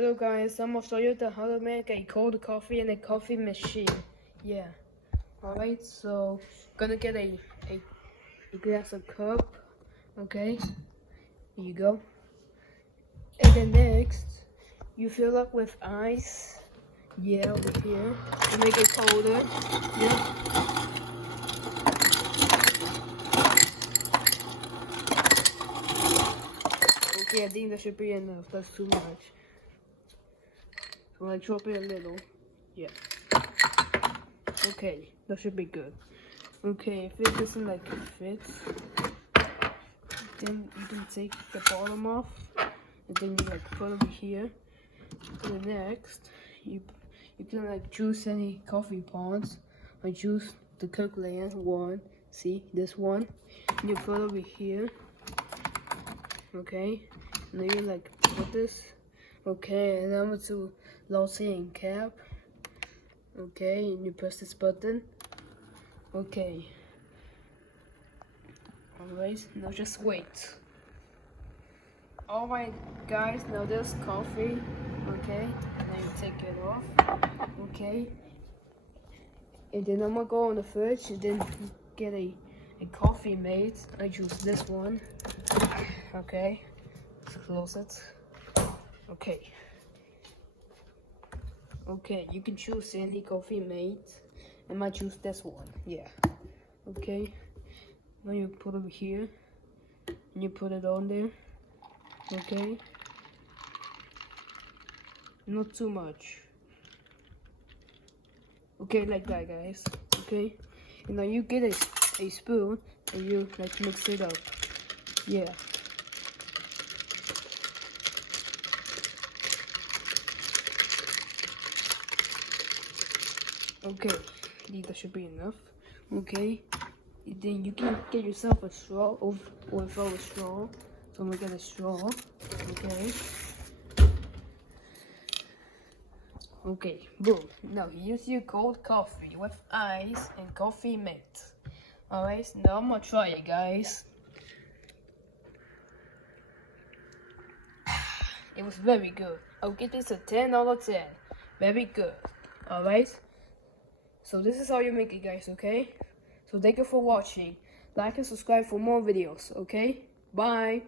Hello guys, I'm gonna show you how to make a cold coffee in a coffee machine. Yeah. Alright, so gonna get a glass of cup. Okay. Here you go. And then next you fill up with ice. Yeah, over here. To make it colder. Yeah. Okay, I think that should be enough. That's too much. So I drop it a little. Yeah. Okay, that should be good. Okay, if it doesn't like fit, then you can take the bottom off, and then you like put it here. And next, you can like choose any coffee pods. I choose the Kirkland one. See this one? And you put it over here. Okay, and then you like put this. Okay, and I'm going to Lausanne cap. Okay, and you press this button. Okay. Alright, now just wait. Alright guys, now there's coffee. Okay, and then you take it off. Okay. And then I'm gonna go on the fridge and then get a coffee made. I choose this one. Okay. Let's close it. Okay. Okay, you can choose any coffee made. I might choose this one. Yeah. Okay. Now you put it here. And you put it on there. Okay. Not too much. Okay, like that, guys. Okay. And now you get a spoon and you like mix it up. Yeah. Okay, I think that should be enough. Okay, and then you can get yourself a straw or without a straw. So I'm gonna get a straw. Okay. Okay, boom. Now use your cold coffee with ice and coffee mate. Alright, now I'm gonna try it, guys. It was very good. I'll give this a 10 out of 10. Very good. Alright. So this is how you make it, guys, okay? So thank you for watching. Like and subscribe for more videos, okay? Bye!